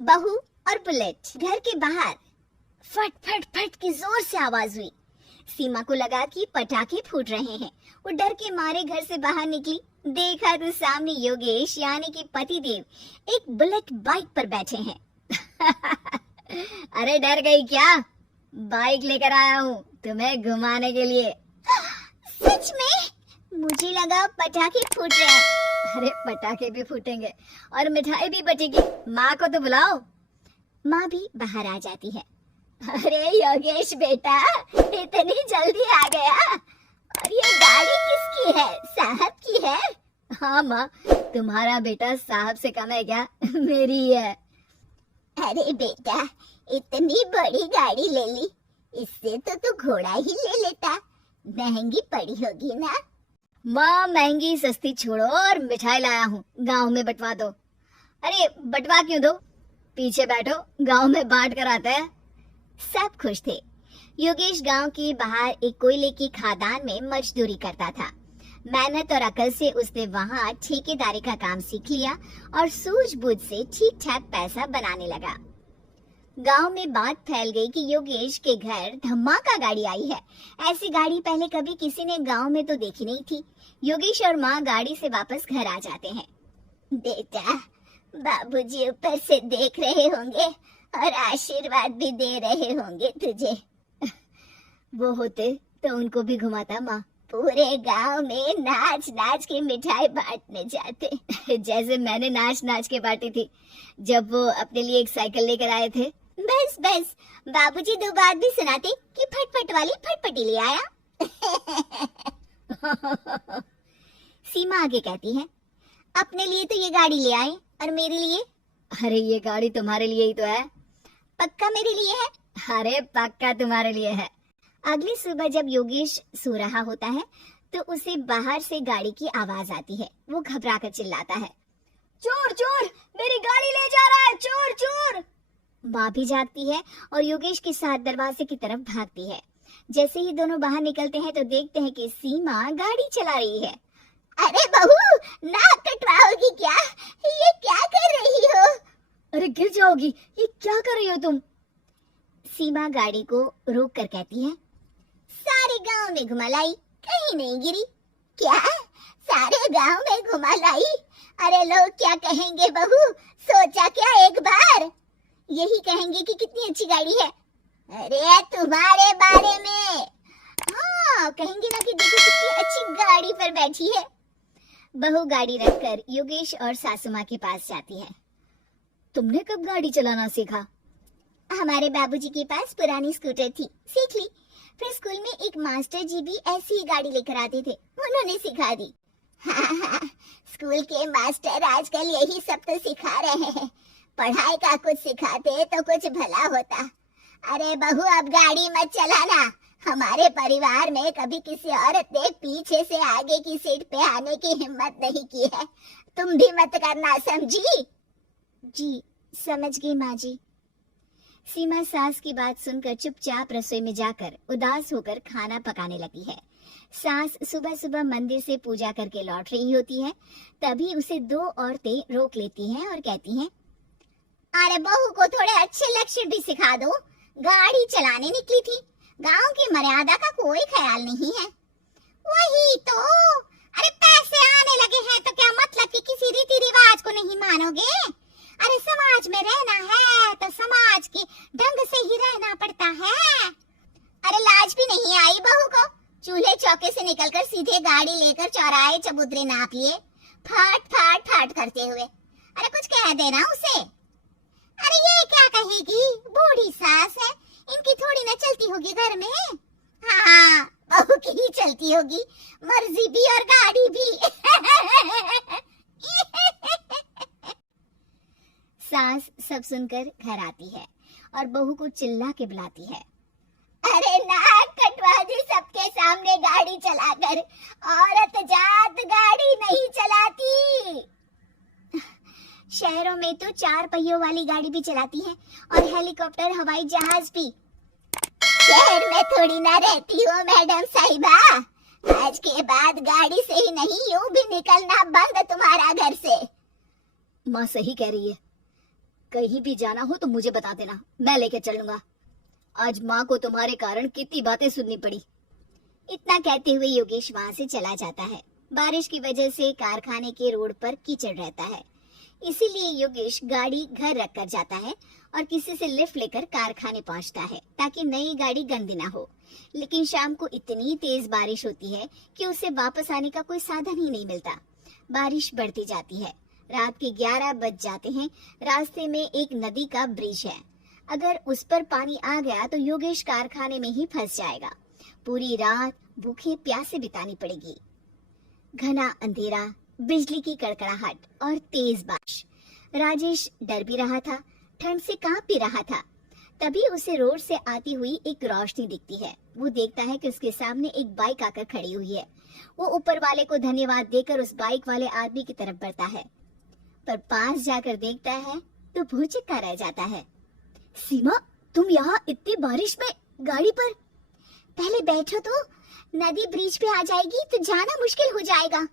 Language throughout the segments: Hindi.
बहू और बुलेट। घर के बाहर फट फट फट की जोर से आवाज हुई। सीमा को लगा कि पटाखे फूट रहे हैं। वो डर के मारे घर से बाहर निकली। देखा तो सामने योगेश यानी कि पतिदेव एक बुलेट बाइक पर बैठे हैं। अरे डर गई क्या? बाइक लेकर आया हूँ तुम्हें घुमाने के लिए। सच में? मुझे लगा पटाखे फूट रहे हैं। अरे पटाखे भी फूटेंगे और मिठाई भी बटेगी। माँ को तो बुलाओ। माँ भी बाहर आ जाती है। अरे योगेश बेटा, इतनी जल्दी आ गया? और ये गाड़ी किसकी है? साहब की है? हाँ माँ, तुम्हारा बेटा साहब से कम है क्या? मेरी ही है। अरे बेटा, इतनी बड़ी गाड़ी ले ली, इससे तो तू घोड़ा ही ले लेता। महंगी पड़ी होगी ना? माँ महंगी सस्ती छोड़ो और मिठाई लाया हूँ, गांव में बंटवा दो। अरे बंटवा क्यों दो? पीछे बैठो, गांव में बांट कर आता है। सब खुश थे। योगेश गांव के बाहर एक कोयले की खदान में मजदूरी करता था। मेहनत और अकल से उसने वहां ठेकेदारी का काम सीख लिया और सूझबूझ से ठीक ठाक पैसा बनाने लगा। गांव में बात फैल गई कि योगेश के घर धमाका गाड़ी आई है। ऐसी गाड़ी पहले कभी किसी ने गांव में तो देखी नहीं थी। योगेश और माँ गाड़ी से वापस घर आ जाते हैं। बेटा, बाबूजी ऊपर से देख रहे होंगे और आशीर्वाद भी दे रहे होंगे तुझे। वो होते तो उनको भी घुमाता माँ। पूरे गांव में नाच नाच के मिठाई बांटने जाते। जैसे मैंने नाच नाच के बांटी थी जब वो अपने लिए एक साइकिल लेकर आए थे। बस बस, बाबूजी दो बात भी सुनाते कि फटफट वाली फटफटी ले आया। सीमा आगे कहती है, अपने लिए तो ये गाड़ी ले आए और मेरे लिए? अरे ये गाड़ी तुम्हारे लिए ही तो है। पक्का मेरे लिए है? अरे पक्का तुम्हारे लिए है। अगली सुबह जब योगेश सो रहा होता है तो उसे बाहर से गाड़ी की आवाज आती है। वो घबरा कर चिल्लाता है, चोर चोर, मेरी गाड़ी ले जा रहा है, चोर चोर। माँ भी जागती है और योगेश के साथ दरवाजे की तरफ भागती है। जैसे ही दोनों बाहर निकलते हैं तो देखते हैं कि सीमा गाड़ी चला रही है। अरे बहू, नाक कटवाओगी क्या? ये क्या कर रही हो? अरे गिर जाओगी, ये क्या कर रही हो तुम? सीमा गाड़ी को रोक कर कहती है, सारे गांव में घुमा लाई, कहीं नहीं गिरी। क्या? सारे गांव में घुमा लाई? अरे लोग क्या कहेंगे बहू? सोचा क्या एक बार? यही कहेंगे कि कितनी अच्छी गाड़ी है। अरे तुम्हारे बारे में। हाँ, कहेंगे ना कि देखो कितनी अच्छी गाड़ी पर बैठी है। बहू गाड़ी रखकर योगेश और सासू माँ के पास जाती है। तुमने कब गाड़ी चलाना सीखा? हमारे बाबूजी के पास पुरानी स्कूटर थी, सीख ली। फिर स्कूल में एक मास्टर जी भी ऐसी ही गाड़ी लेकर आते थे, उन्होंने सिखा दी। हाँ, स्कूल के मास्टर आजकल यही सब तो सिखा रहे हैं। पढ़ाई का कुछ सिखाते तो कुछ भला होता। अरे बहू, अब गाड़ी मत चलाना। हमारे परिवार में कभी किसी औरत ने पीछे से आगे की सीट पे आने की हिम्मत नहीं की है। तुम भी मत करना, समझी? जी समझ गई माँ जी। सीमा सास की बात सुनकर चुपचाप रसोई में जाकर उदास होकर खाना पकाने लगी है। सास सुबह सुबह मंदिर से पूजा करके लौट रही होती है। तभी उसे दो औरतें रोक लेती हैं और कहती हैं, अरे बहू को थोड़े अच्छे लक्षण भी सिखा दो। गाड़ी चलाने निकली थी, गांव की मर्यादा का कोई ख्याल नहीं है। वही तो। अरे पैसे आने लगे हैं तो क्या मतलब कि किसी रीति रिवाज को नहीं मानोगे? अरे समाज में रहना है तो समाज के ढंग से ही रहना पड़ता है। अरे लाज भी नहीं आई बहू को? चूल्हे चौके से निकलकर सीधे गाड़ी लेकर चौराहे चबूतरे नाप लिए, फाट फाट फाट करते हुए। अरे कुछ कह देना उसे। अरे ये क्या कहेगी? बूढ़ी सास है, इनकी थोड़ी ना चलती होगी घर में। हाँ, बहू की ही चलती होगी, मर्जी भी और गाड़ी भी। सास सब सुनकर घर आती है और बहू को चिल्ला के बुलाती है, अरे नाक कटवा दी सबके सामने गाड़ी चलाकर। औरत जात गाड़ी नहीं चलाती। शहरों में तो 4 पहियों वाली गाड़ी भी चलाती है और हेलीकॉप्टर, हवाई जहाज भी। शहर में थोड़ी ना रहती हो मैडम साहिबा। आज के बाद गाड़ी से ही नहीं, यूं भी निकलना बंद तुम्हारा घर से। माँ सही कह रही है। कहीं भी जाना हो तो मुझे बता देना, मैं लेके चलूंगा। आज माँ को तुम्हारे कारण कितनी बातें सुननी पड़ी। इतना कहते हुए योगेश वहां से चला जाता है। बारिश की वजह से कारखाने के रोड पर कीचड़ रहता है, इसीलिए योगेश गाड़ी घर रख कर जाता है और किसी से लिफ्ट लेकर कारखाने पहुंचता है ताकि नई गाड़ी गंदी ना हो। लेकिन शाम को इतनी तेज बारिश होती है कि उसे वापस आने का कोई साधन ही नहीं मिलता। बारिश बढ़ती जाती है, रात के 11 बज जाते हैं। रास्ते में एक नदी का ब्रिज है, अगर उस पर पानी आ गया तो योगेश कारखाने में ही फंस जाएगा। पूरी रात भूखे प्यासे बितानी पड़ेगी। घना अंधेरा, बिजली की कड़कड़ाहट और तेज बारिश। राजेश डर भी रहा था, ठंड से कांप भी रहा था। तभी उसे रोड से आती हुई एक रोशनी दिखती है। वो देखता है कि उसके सामने एक बाइक आकर खड़ी हुई है। वो ऊपर वाले को धन्यवाद देकर उस बाइक वाले आदमी की तरफ बढ़ता है, पर पास जाकर देखता है तो भौचक्का रह जाता है। सीमा, तुम यहाँ इतनी बारिश में गाड़ी पर? पहले बैठो तो, नदी ब्रिज पे आ जाएगी तो जाना मुश्किल हो जाएगा।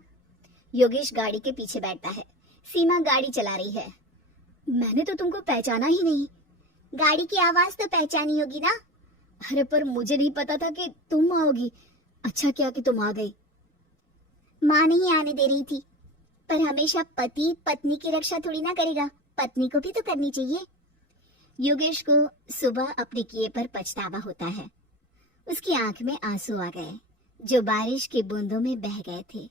योगेश गाड़ी के पीछे बैठता है। सीमा गाड़ी चला रही है। मैंने तो तुमको पहचाना ही नहीं। गाड़ी की आवाज तो पहचानी होगी ना? अरे पर मुझे नहीं पता था कि तुम आओगी। अच्छा किया कि तुम आ गई। माँ नहीं आने दे रही थी, पर हमेशा पति पत्नी की रक्षा थोड़ी ना करेगा, पत्नी को भी तो करनी चाहिए। योगेश को सुबह अपने किए पर पछतावा होता है। उसकी आंख में आंसू आ गए जो बारिश की बूंदों में बह गए थे।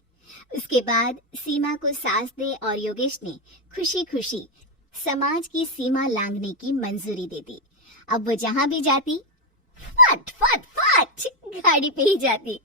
उसके बाद सीमा को सास दे और योगेश ने खुशी खुशी समाज की सीमा लांघने की मंजूरी दे दी। अब वो जहां भी जाती फट फट फट गाड़ी पे ही जाती।